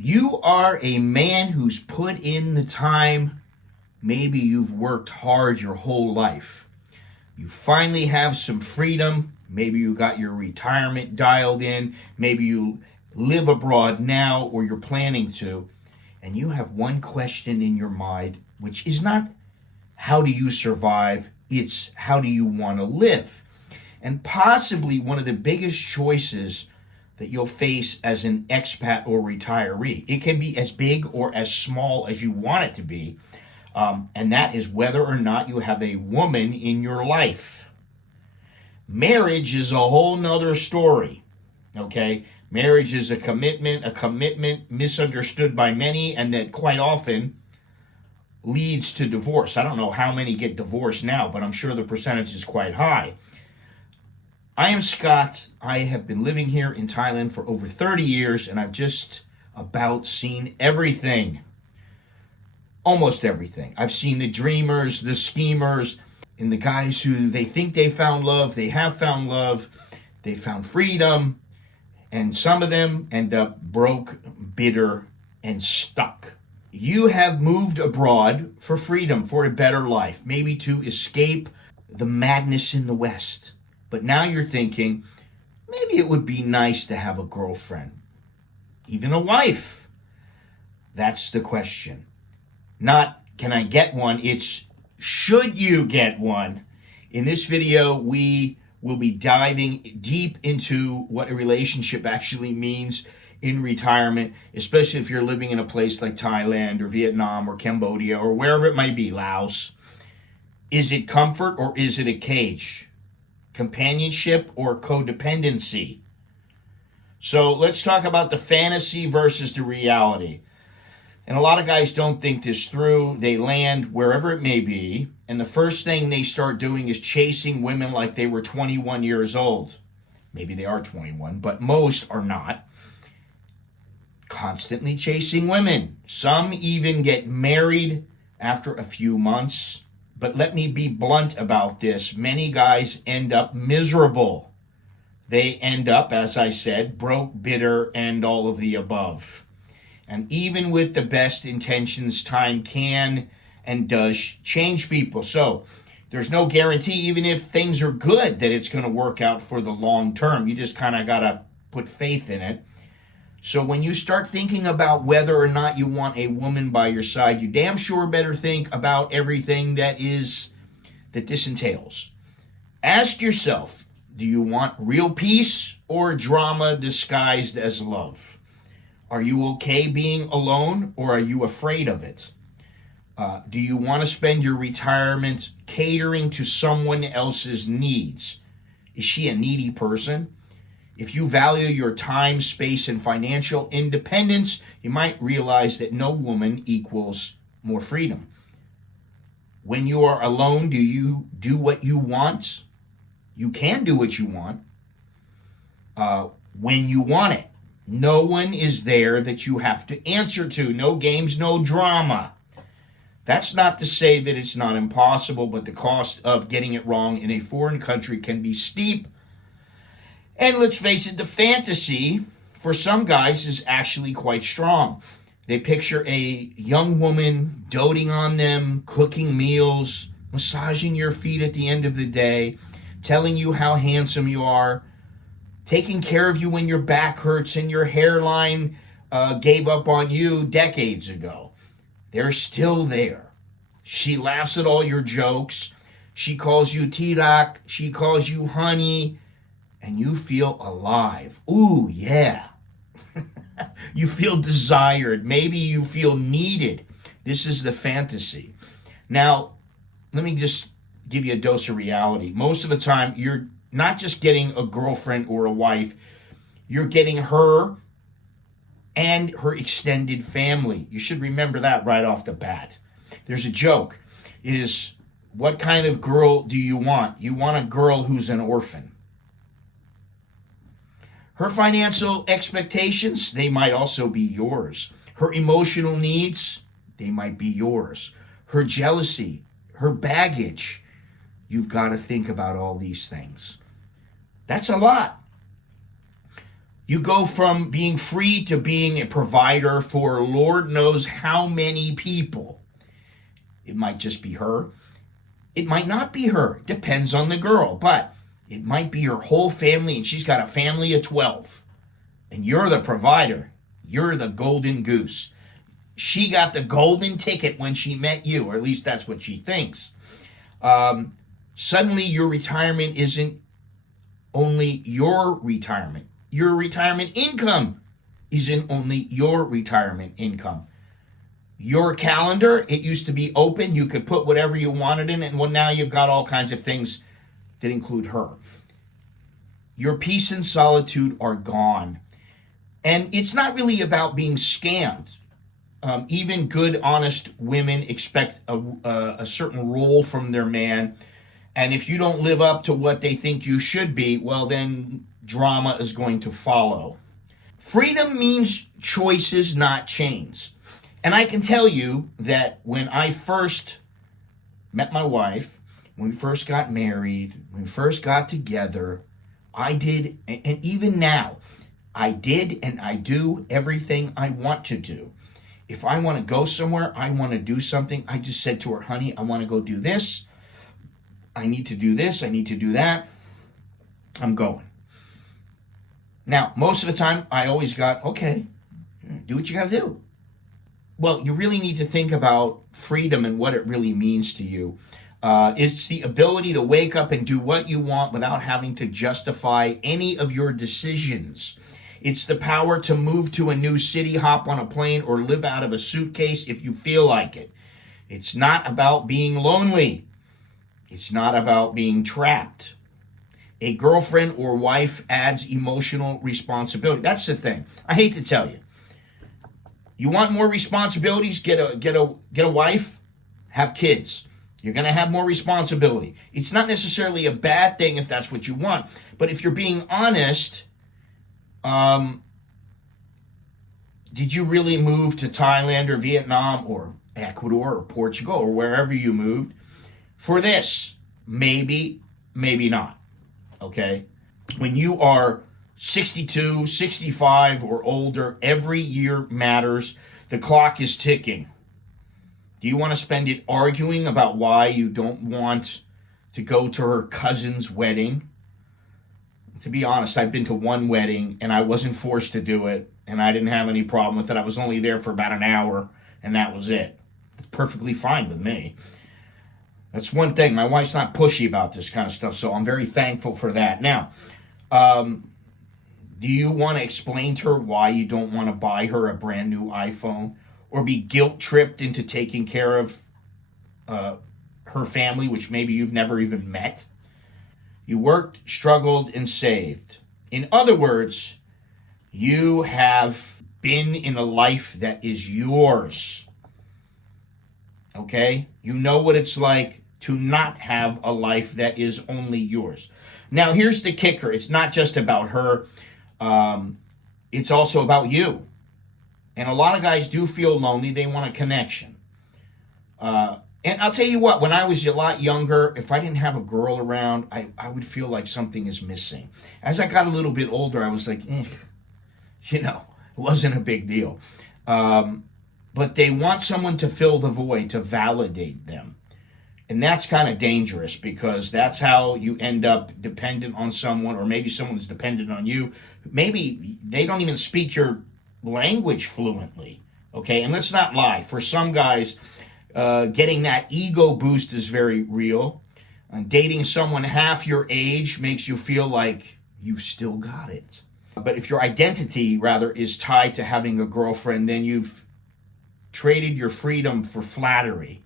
You are a man who's put in the time. Maybe you've worked hard your whole life. You finally have some freedom. Maybe you got your retirement dialed in. Maybe you live abroad now, or you're planning to. And you have one question in your mind, which is not how do you survive? It's how do you want to live? And possibly one of the biggest choices that you'll face as an expat or retiree. It can be as big or as small as you want it to be. And that is whether or not you have a woman in your life. Marriage is a whole nother story. Okay? Marriage is a commitment misunderstood by many, and that quite often leads to divorce. I don't know how many get divorced now, but I'm sure the percentage is quite high. I am Scott. I have been living here in Thailand for over 30 years, and I've just about seen everything. Almost everything. I've seen the dreamers, the schemers, and the guys who they think they found love, they have found love, they found freedom, and some of them end up broke, bitter, and stuck. You have moved abroad for freedom, for a better life, maybe to escape the madness in the West. But now you're thinking, maybe it would be nice to have a girlfriend, even a wife. That's the question. Not, can I get one? It's, should you get one? In this video, we will be diving deep into what a relationship actually means in retirement, especially if you're living in a place like Thailand or Vietnam or Cambodia or wherever it might be, Laos. Is it comfort or is it a cage? Companionship or codependency? So let's talk about the fantasy versus the reality. And a lot of guys don't think this through. They land wherever it may be, and the first thing they start doing is chasing women like they were 21 years old. Maybe they are 21, but most are not. Constantly chasing women. Some even get married after a few months. But let me be blunt about this. Many guys end up miserable. They end up, as I said, broke, bitter, and all of the above. And even with the best intentions, time can and does change people. So there's no guarantee, even if things are good, that it's going to work out for the long term. You just kind of got to put faith in it. So when you start thinking about whether or not you want a woman by your side, you damn sure better think about everything that this entails. Ask yourself, do you want real peace or drama disguised as love? Are you okay being alone, or are you afraid of it? Do you want to spend your retirement catering to someone else's needs? Is she a needy person? If you value your time, space, and financial independence, you might realize that no woman equals more freedom. When you are alone, do you do what you want? You can do what you want when you want it. No one is there that you have to answer to. No games, no drama. That's not to say that it's not impossible, but the cost of getting it wrong in a foreign country can be steep. And let's face it, the fantasy for some guys is actually quite strong. They picture a young woman doting on them, cooking meals, massaging your feet at the end of the day, telling you how handsome you are, taking care of you when your back hurts and your hairline gave up on you decades ago. They're still there. She laughs at all your jokes. She calls you tirak. She calls you honey. And you feel alive. Ooh, yeah. You feel desired. Maybe you feel needed. This is the fantasy. Now, let me just give you a dose of reality. Most of the time, you're not just getting a girlfriend or a wife. You're getting her and her extended family. You should remember that right off the bat. There's a joke. It is, what kind of girl do you want? You want a girl who's an orphan. Her financial expectations, they might also be yours. Her emotional needs, they might be yours. Her jealousy, her baggage, you've got to think about all these things. That's a lot. You go from being free to being a provider for Lord knows how many people. It might just be her. It might not be her. It depends on the girl. But it might be her whole family, and she's got a family of 12. And you're the provider. You're the golden goose. She got the golden ticket when she met you, or at least that's what she thinks. Suddenly your retirement isn't only your retirement. Your retirement income isn't only your retirement income. Your calendar, it used to be open. You could put whatever you wanted in it. And well, now you've got all kinds of things that include her. Your peace and solitude are gone. And it's not really about being scammed. Even good, honest women expect a certain role from their man. And if you don't live up to what they think you should be, well, then drama is going to follow. Freedom means choices, not chains. And I can tell you that when I first met my wife, when we first got married, when we first got together, I did, and even now, I did and I do everything I want to do. If I want to go somewhere, I want to do something, I just said to her, honey, I want to go do this. I need to do this. I need to do that. I'm going. Now, most of the time, I always got, okay, do what you got to do. Well, you really need to think about freedom and what it really means to you. It's the ability to wake up and do what you want without having to justify any of your decisions. It's the power to move to a new city, hop on a plane, or live out of a suitcase if you feel like it. It's not about being lonely. It's not about being trapped. A girlfriend or wife adds emotional responsibility. That's the thing. I hate to tell you. You want more responsibilities? Get a wife, have kids. You're going to have more responsibility. It's not necessarily a bad thing if that's what you want. But if you're being honest, did you really move to Thailand or Vietnam or Ecuador or Portugal or wherever you moved for this? Maybe, maybe not. Okay? When you are 62, 65, or older, every year matters. The clock is ticking. Do you want to spend it arguing about why you don't want to go to her cousin's wedding? To be honest, I've been to one wedding, and I wasn't forced to do it, and I didn't have any problem with it. I was only there for about an hour, and that was it. It's perfectly fine with me. That's one thing. My wife's not pushy about this kind of stuff, so I'm very thankful for that. Now, do you want to explain to her why you don't want to buy her a brand new iPhone or be guilt-tripped into taking care of her family, which maybe you've never even met? You worked, struggled, and saved. In other words, you have been in a life that is yours. Okay? You know what it's like to not have a life that is only yours. Now, here's the kicker. It's not just about her. It's also about you. And a lot of guys do feel lonely. They want a connection. And I'll tell you what, when I was a lot younger, if I didn't have a girl around, I would feel like something is missing. As I got a little bit older, I was like, it wasn't a big deal. But they want someone to fill the void, to validate them. And that's kind of dangerous because that's how you end up dependent on someone, or maybe someone's dependent on you. Maybe they don't even speak your language fluently. Okay, and let's not lie. For some guys, getting that ego boost is very real. And dating someone half your age makes you feel like you've still got it. But if your identity, rather, is tied to having a girlfriend, then you've traded your freedom for flattery.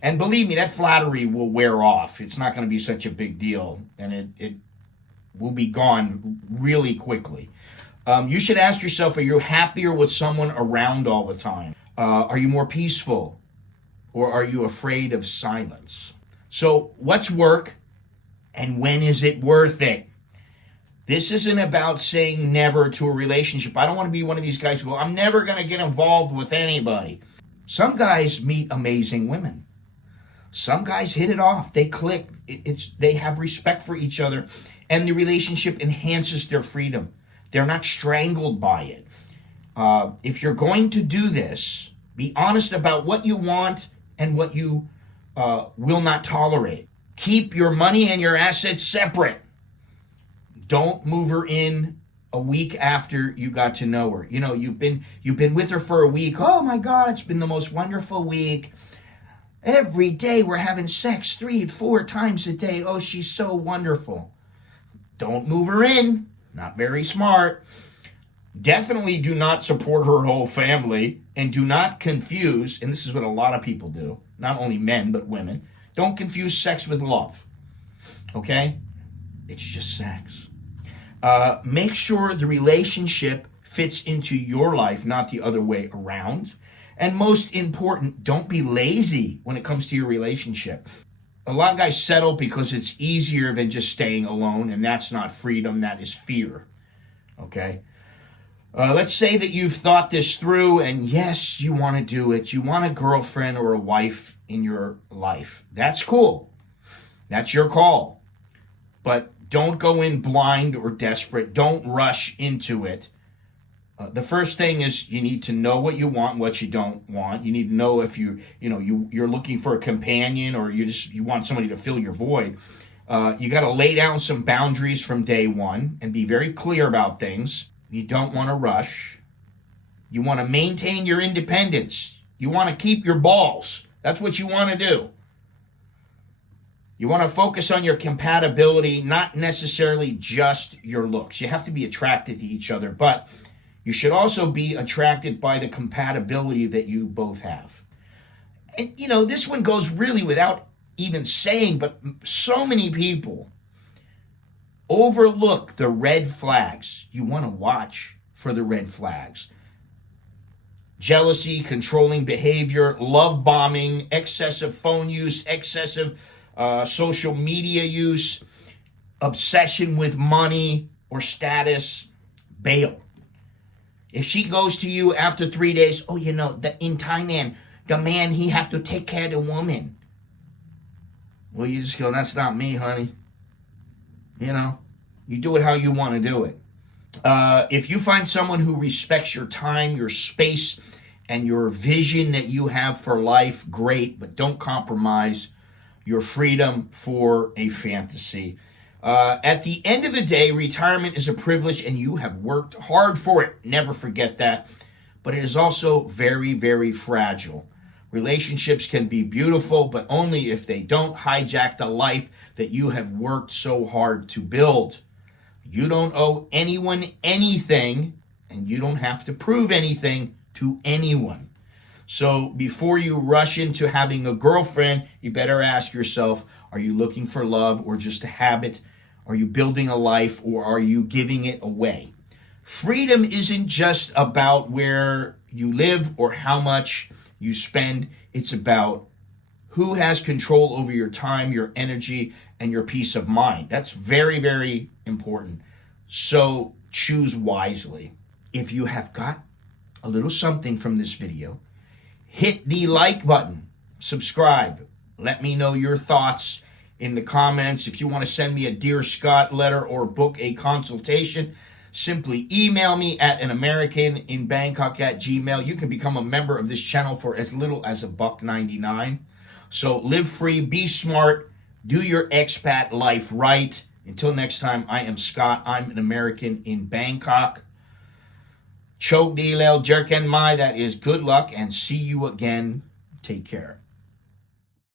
And believe me, that flattery will wear off. It's not going to be such a big deal, and it will be gone really quickly. You should ask yourself, are you happier with someone around all the time? Are you more peaceful? Or are you afraid of silence? So what's work, and when is it worth it? This isn't about saying never to a relationship. I don't want to be one of these guys who go, I'm never going to get involved with anybody. Some guys meet amazing women. Some guys hit it off. They click. They have respect for each other, and the relationship enhances their freedom. They're not strangled by it. If you're going to do this, be honest about what you want and what you will not tolerate. Keep your money and your assets separate. Don't move her in a week after you got to know her. You know, you've been with her for a week. Oh my God, it's been the most wonderful week. Every day we're having sex 3 or 4 times a day. Oh, she's so wonderful. Don't move her in. Not very smart. Definitely do not support her whole family, and do not confuse, and this is what a lot of people do, not only men but women, don't confuse sex with love. Okay? It's just sex. Make sure the relationship fits into your life, not the other way around. And most important, don't be lazy when it comes to your relationship. A lot of guys settle because it's easier than just staying alone, and that's not freedom, that is fear. Okay? Let's say that you've thought this through, and yes, you want to do it. You want a girlfriend or a wife in your life. That's cool. That's your call. But don't go in blind or desperate. Don't rush into it. The first thing is you need to know what you want and what you don't want. You need to know if you're looking for a companion, or you want somebody to fill your void. You got to lay down some boundaries from day one and be very clear about things. You don't want to rush. You want to maintain your independence. You want to keep your balls. That's what you want to do. You want to focus on your compatibility, not necessarily just your looks. You have to be attracted to each other, but you should also be attracted by the compatibility that you both have. And, this one goes really without even saying, but so many people overlook the red flags. You want to watch for the red flags. Jealousy, controlling behavior, love bombing, excessive phone use, excessive social media use, obsession with money or status. Bail. If she goes to you after 3 days, in Thailand, the man, he have to take care of the woman. Well, you just go, that's not me, honey. You do it how you want to do it. If you find someone who respects your time, your space, and your vision that you have for life, great, but don't compromise your freedom for a fantasy. At the end of the day, retirement is a privilege, and you have worked hard for it. Never forget that. But it is also very, very fragile. Relationships can be beautiful, but only if they don't hijack the life that you have worked so hard to build. You don't owe anyone anything, and you don't have to prove anything to anyone. So before you rush into having a girlfriend, you better ask yourself, are you looking for love or just a habit? Are you building a life, or are you giving it away? Freedom isn't just about where you live or how much you spend. It's about who has control over your time, your energy, and your peace of mind. That's very, very important. So choose wisely. If you have got a little something from this video, hit the like button, subscribe. Let me know your thoughts in the comments. If you want to send me a Dear Scott letter or book a consultation, simply email me at anamericaninbangkok@gmail.com. You can become a member of this channel for as little as $1.99. So live free, be smart, do your expat life right. Until next time, I am Scott. I'm an American in Bangkok. Chok Dilel Jerken Mai, that is good luck, and see you again. Take care.